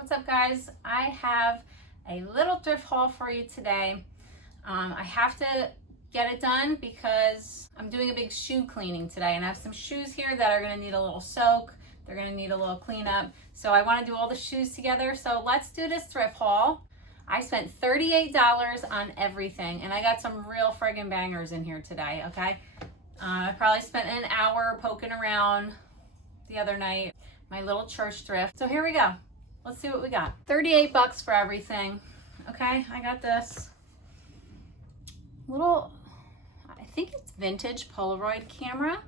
What's up, guys? I have a little thrift haul for you today. I have to get it done because I'm doing a big shoe cleaning today, and I have some shoes here that are going to need a little soak. They're going to need a little cleanup, so I want to do all the shoes together. So let's do this thrift haul. I spent $38 on everything, and I got some real friggin' bangers in here today, okay? I probably spent an hour poking around the other night, my little church thrift. So here we go. Let's see what we got. 38 bucks for everything. Okay, I got this little, I think it's vintage Polaroid camera.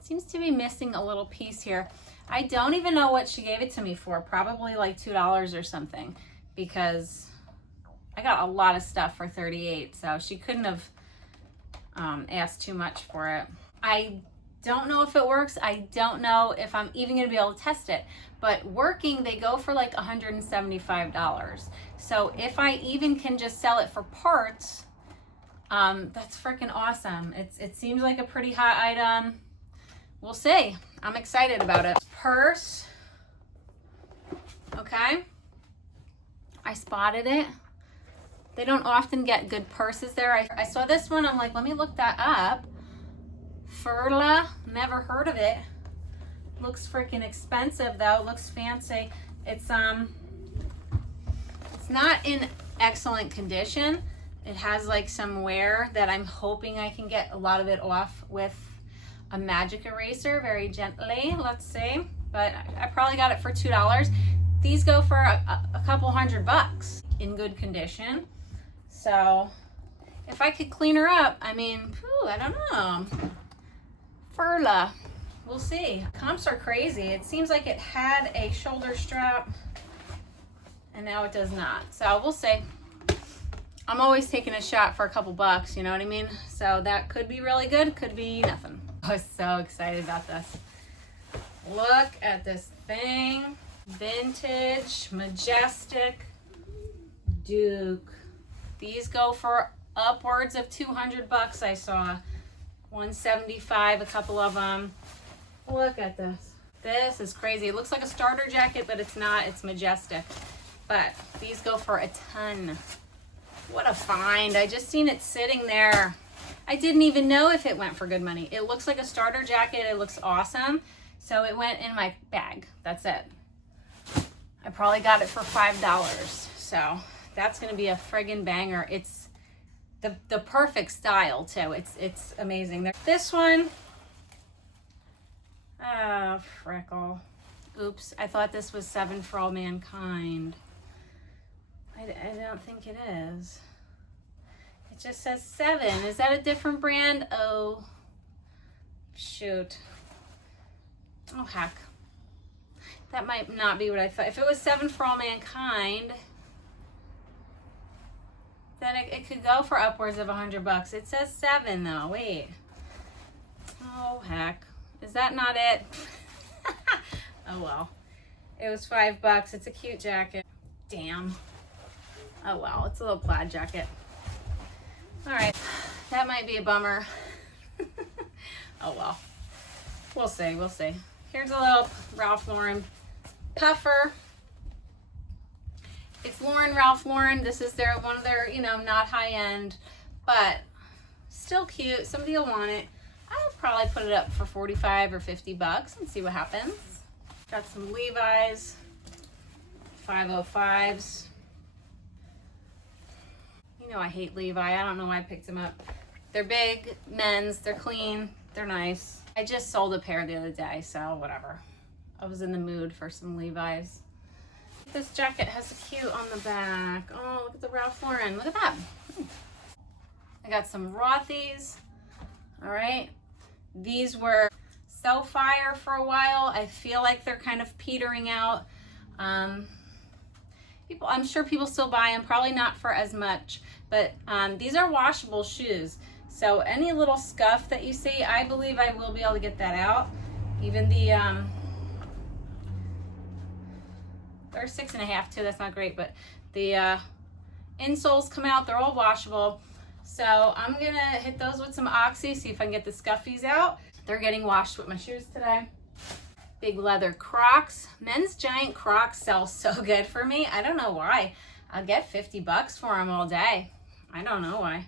Seems to be missing a little piece here. I don't even know what she gave it to me for. Probably like $2 or something, because I got a lot of stuff for 38, so she couldn't have asked too much for it. I don't know if it works. I don't know if I'm even gonna be able to test it, but working, they go for like $175. So if I even can just sell it for parts, that's freaking awesome. It seems like a pretty hot item. We'll see. I'm excited about it. Purse. Okay. I spotted it. They don't often get good purses there. I saw this one. I'm like, let me look that up. Furla, never heard of it. Looks freaking expensive though. Looks fancy. It's not in excellent condition. It has like some wear that I'm hoping I can get a lot of it off with a magic eraser very gently. Let's see. But I probably got it for $2. These go for a couple $100 in good condition. So if I could clean her up, I mean, I don't know. Furla, we'll see. Comps are crazy. It seems like it had a shoulder strap and now it does not. So we'll see. I'm always taking a shot for a couple bucks, you know what I mean? So that could be really good, could be nothing. I was so excited about this. Look at this thing. Vintage, majestic, Duke. These go for upwards of 200 bucks, I saw. 175, a couple of them. Look at this. This is crazy. It looks like a starter jacket, but it's not. It's majestic. But these go for a ton. What a find. I just seen it sitting there. I didn't even know if it went for good money. It looks like a starter jacket. It looks awesome. So it went in my bag. That's it. I probably got it for $5. So that's going to be a friggin' banger. It's the perfect style too. It's amazing. This one, oh, freckle. Oops, I thought this was 7 for All Mankind. I don't think it is. It just says 7. Is that a different brand? Oh, shoot. Oh, heck. That might not be what I thought. If it was 7 for All Mankind, then it could go for upwards of $100. It says 7 though. Wait. Oh, heck. Is that not it? Oh, well. It was $5. It's a cute jacket. Damn. Oh, well. It's a little plaid jacket. All right. That might be a bummer. Oh, well. We'll see. We'll see. Here's a little Ralph Lauren puffer. It's Ralph Lauren. This is one of their, not high end, but still cute. Somebody will want it. I'll probably put it up for 45 or 50 bucks and see what happens. Got some Levi's 505s. You know I hate Levi. I don't know why I picked them up. They're big, men's, they're clean, they're nice. I just sold a pair the other day, so whatever. I was in the mood for some Levi's. This jacket has a cute on the back. Oh, look at the Ralph Lauren. Look at that. I got some Rothy's. All right. These were so fire for a while. I feel like they're kind of petering out. I'm sure people still buy them. Probably not for as much. But these are washable shoes. So any little scuff that you see, I believe I will be able to get that out. Even the... They're 6.5 too, that's not great, but the insoles come out, they're all washable. So I'm gonna hit those with some Oxy, see if I can get the scuffies out. They're getting washed with my shoes today. Big leather Crocs. Men's giant Crocs sell so good for me. I don't know why. I'll get 50 bucks for them all day. I don't know why.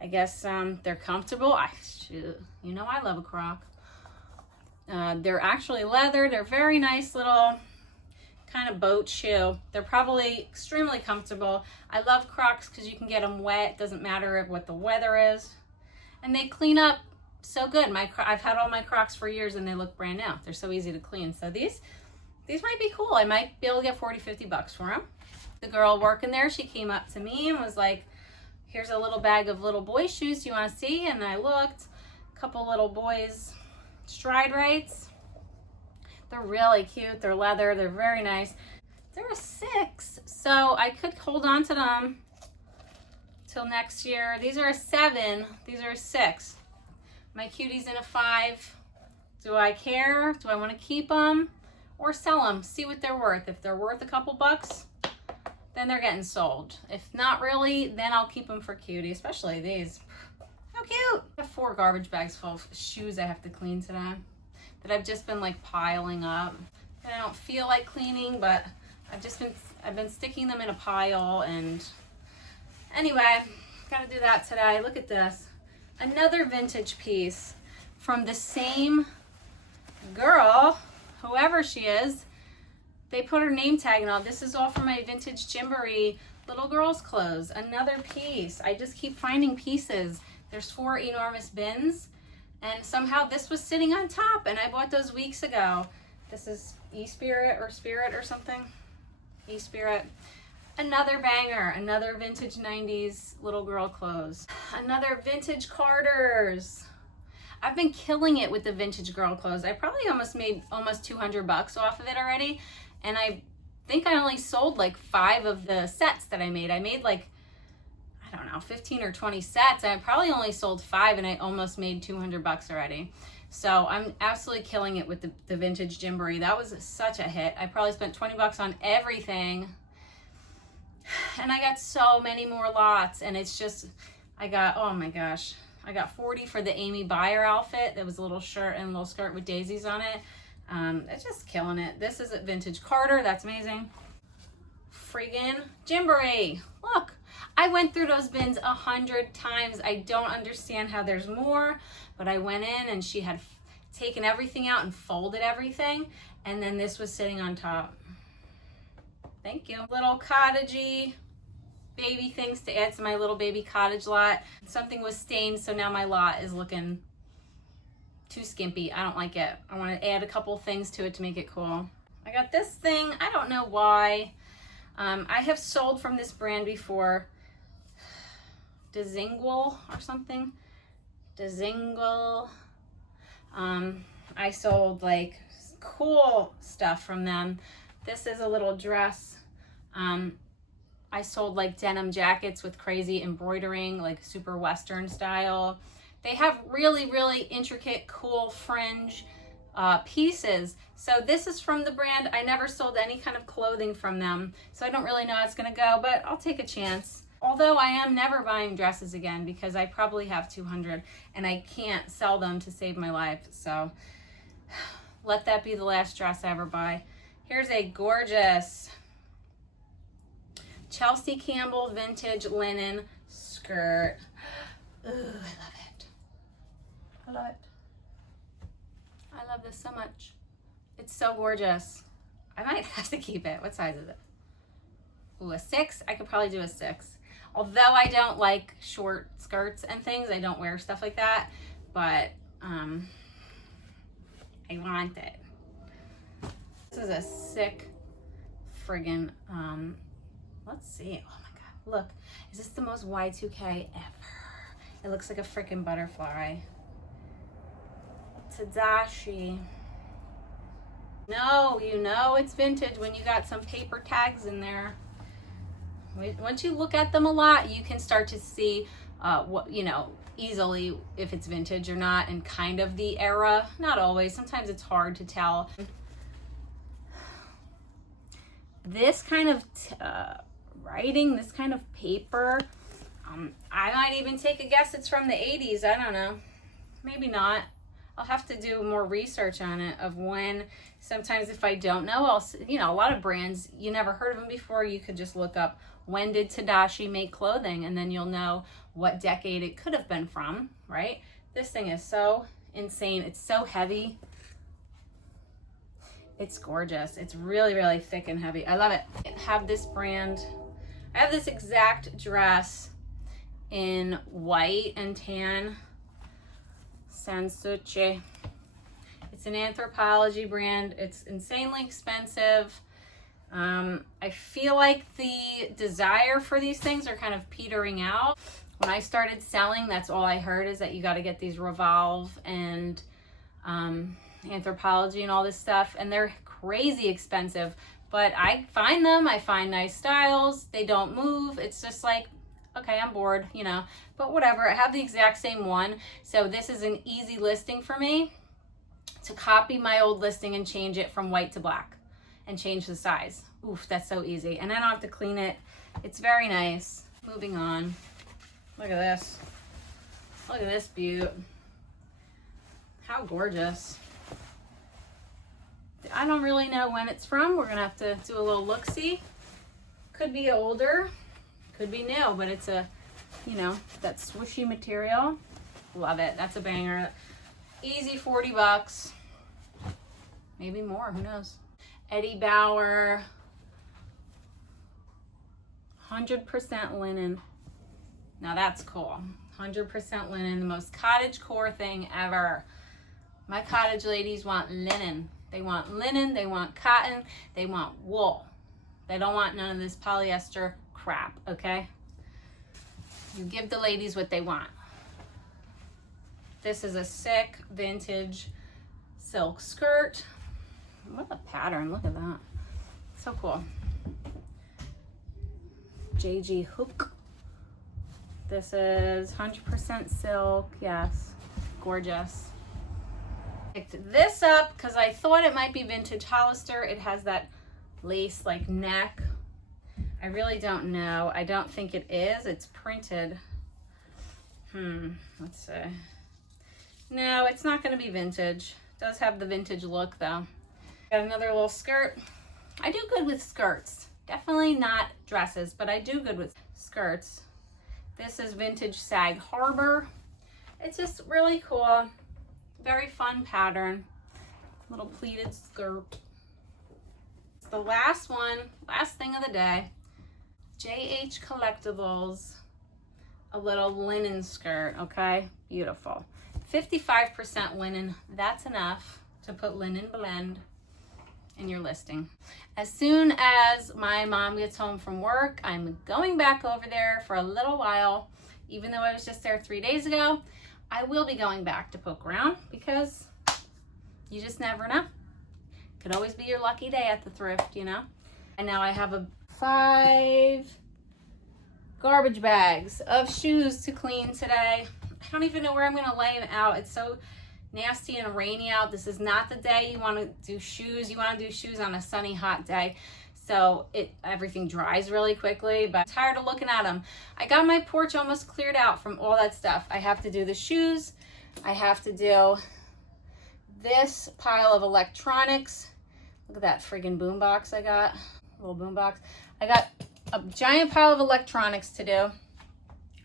I guess they're comfortable. Shoot, you know I love a Croc. They're actually leather. They're very nice little kind of boat shoe. They're probably extremely comfortable. I love Crocs because you can get them wet. Doesn't matter what the weather is. And they clean up so good. I've had all my Crocs for years and they look brand new. They're so easy to clean. So these might be cool. I might be able to get 40, 50 bucks for them. The girl working there, she came up to me and was like, here's a little bag of little boy shoes. Do you want to see? And I looked. A couple little boys stride rights. They're really cute. They're leather. They're very nice. They're a 6, so I could hold on to them till next year. These are a 7. These are a 6. My cutie's in a 5. Do I care? Do I want to keep them or sell them? See what they're worth. If they're worth a couple bucks, then they're getting sold. If not really, then I'll keep them for cutie, especially these. How cute! I have 4 garbage bags full of shoes I have to clean today that I've just been like piling up. And I don't feel like cleaning, but I've been sticking them in a pile. And anyway, gotta do that today. Look at this. Another vintage piece from the same girl, whoever she is. They put her name tag and all. This is all for my vintage Gymboree little girls clothes. Another piece. I just keep finding pieces. There's 4 enormous bins, and somehow this was sitting on top, and I bought those weeks ago. This is E-Spirit or Spirit or something. E-Spirit. Another banger. Another vintage 90s little girl clothes. Another vintage Carter's. I've been killing it with the vintage girl clothes. I probably made almost 200 bucks off of it already. And I think I only sold like 5 of the sets that I made. I made like, I don't know, 15 or 20 sets. And I probably only sold 5 and I almost made 200 bucks already. So I'm absolutely killing it with the vintage Gymboree. That was such a hit. I probably spent 20 bucks on everything. And I got so many more lots. And it's just, oh my gosh. I got 40 for the Amy Byer outfit. There was a little shirt and a little skirt with daisies on it. It's just killing it. This is a vintage Carter. That's amazing. Friggin' Gymboree. Look, I went through those bins 100 times. I don't understand how there's more, but I went in and she had taken everything out and folded everything. And then this was sitting on top. Thank you. Little cottagey baby things to add to my little baby cottage lot. Something was stained, so now my lot is looking too skimpy. I don't like it. I want to add a couple things to it to make it cool. I got this thing. I don't know why. I have sold from this brand before. Dezingual or something. Dezingual. I sold like cool stuff from them. This is a little dress. I sold like denim jackets with crazy embroidering, like super Western style. They have really, really intricate, cool fringe pieces. So this is from the brand. I never sold any kind of clothing from them, so I don't really know how it's gonna go, but I'll take a chance. Although I am never buying dresses again because I probably have 200 and I can't sell them to save my life. So let that be the last dress I ever buy. Here's a gorgeous Chelsea Campbell vintage linen skirt. Ooh, I love it. I love it. I love this so much. It's so gorgeous. I might have to keep it. What size is it? Ooh, a 6? I could probably do a 6. Although I don't like short skirts and things, I don't wear stuff like that, but I want it. This is a sick friggin', let's see. Oh my God, look. Is this the most Y2K ever? It looks like a freaking butterfly. Tadashi. No, you know it's vintage when you got some paper tags in there. Once you look at them a lot, you can start to see what, you know, easily if it's vintage or not, and kind of the era. Not always. Sometimes it's hard to tell. This kind of writing, this kind of paper, I might even take a guess it's from the 80s. I don't know. Maybe not. I'll have to do more research on it of when. Sometimes if I don't know, I'll, you know, a lot of brands, you never heard of them before. You could just look up, when did Tadashi make clothing? And then you'll know what decade it could have been from, right? This thing is so insane. It's so heavy. It's gorgeous. It's really, really thick and heavy. I love it. I have this brand. I have this exact dress in white and tan. Sansuche. It's an Anthropologie brand. It's insanely expensive. I feel like the desire for these things are kind of petering out. When I started selling, that's all I heard, is that you got to get these Revolve and Anthropologie and all this stuff, and they're crazy expensive. But I find them. I find nice styles. They don't move. It's just like, okay, I'm bored, you know, but whatever. I have the exact same one. So this is an easy listing for me to copy my old listing and change it from white to black and change the size. Oof, that's so easy. And I don't have to clean it. It's very nice. Moving on. Look at this. Look at this beaut. How gorgeous. I don't really know when it's from. We're gonna have to do a little look-see. Could be older, could be new, but it's a, you know, that swooshy material. Love it. That's a banger. Easy 40 bucks. Maybe more, who knows? Eddie Bauer. 100% linen. Now that's cool. 100% linen, the most cottage core thing ever. My cottage ladies want linen. They want linen, they want cotton, they want wool. They don't want none of this polyester crap, okay? You give the ladies what they want. This is a sick vintage silk skirt. What a pattern, look at that. So cool. JG Hook. This is 100% silk, yes, gorgeous. Picked this up because I thought it might be vintage Hollister. It has that lace like neck. I really don't know. I don't think it is. It's printed. Let's see. No, it's not going to be vintage. It does have the vintage look though. Got another little skirt. I do good with skirts. Definitely not dresses, but I do good with skirts. This is vintage Sag Harbor. It's just really cool. Very fun pattern. Little pleated skirt. It's the last one, last thing of the day. JH Collectibles. A little linen skirt, okay? Beautiful. 55% linen. That's enough to put linen blend in your listing. As soon as my mom gets home from work, I'm going back over there for a little while. Even though I was just there 3 days ago, I will be going back to poke around because you just never know. Could always be your lucky day at the thrift, you know? And now I have 5 garbage bags of shoes to clean today. I don't even know where I'm gonna lay them out. It's so nasty and rainy out. This is not the day you want to do shoes. You want to do shoes on a sunny, hot day. So everything dries really quickly, but I'm tired of looking at them. I got my porch almost cleared out from all that stuff. I have to do the shoes. I have to do this pile of electronics. Look at that friggin' boombox I got. Little boombox. I got a giant pile of electronics to do.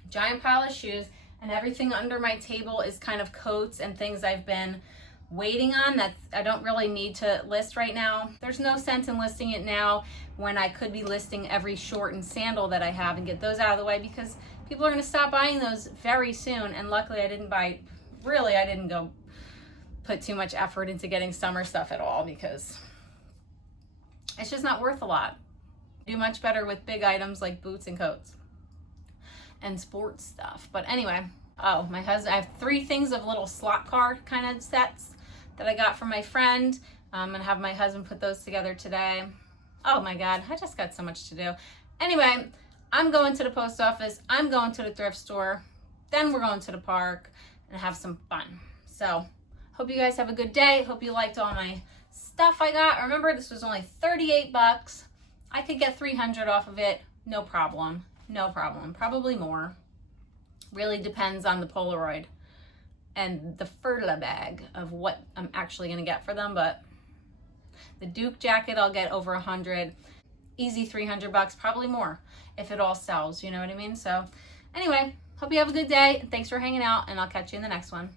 Giant pile of shoes. And everything under my table is kind of coats and things I've been waiting on that I don't really need to list right now. There's no sense in listing it now when I could be listing every short and sandal that I have and get those out of the way because people are going to stop buying those very soon. And luckily I didn't go put too much effort into getting summer stuff at all because it's just not worth a lot. Do much better with big items like boots and coats and sports stuff. But anyway, oh, my husband, I have 3 things of little slot car kind of sets that I got from my friend. I'm gonna have my husband put those together today. Oh my God, I just got so much to do. Anyway, I'm going to the post office, I'm going to the thrift store, then we're going to the park and have some fun. So, hope you guys have a good day. Hope you liked all my stuff I got. Remember, this was only 38 bucks. I could get 300 off of it, no problem. No problem, probably more. Really depends on the Polaroid and the Furla bag of what I'm actually gonna get for them. But the Duke jacket, I'll get over 100, easy 300 bucks, probably more if it all sells, you know what I mean? So anyway, hope you have a good day, and thanks for hanging out, and I'll catch you in the next one.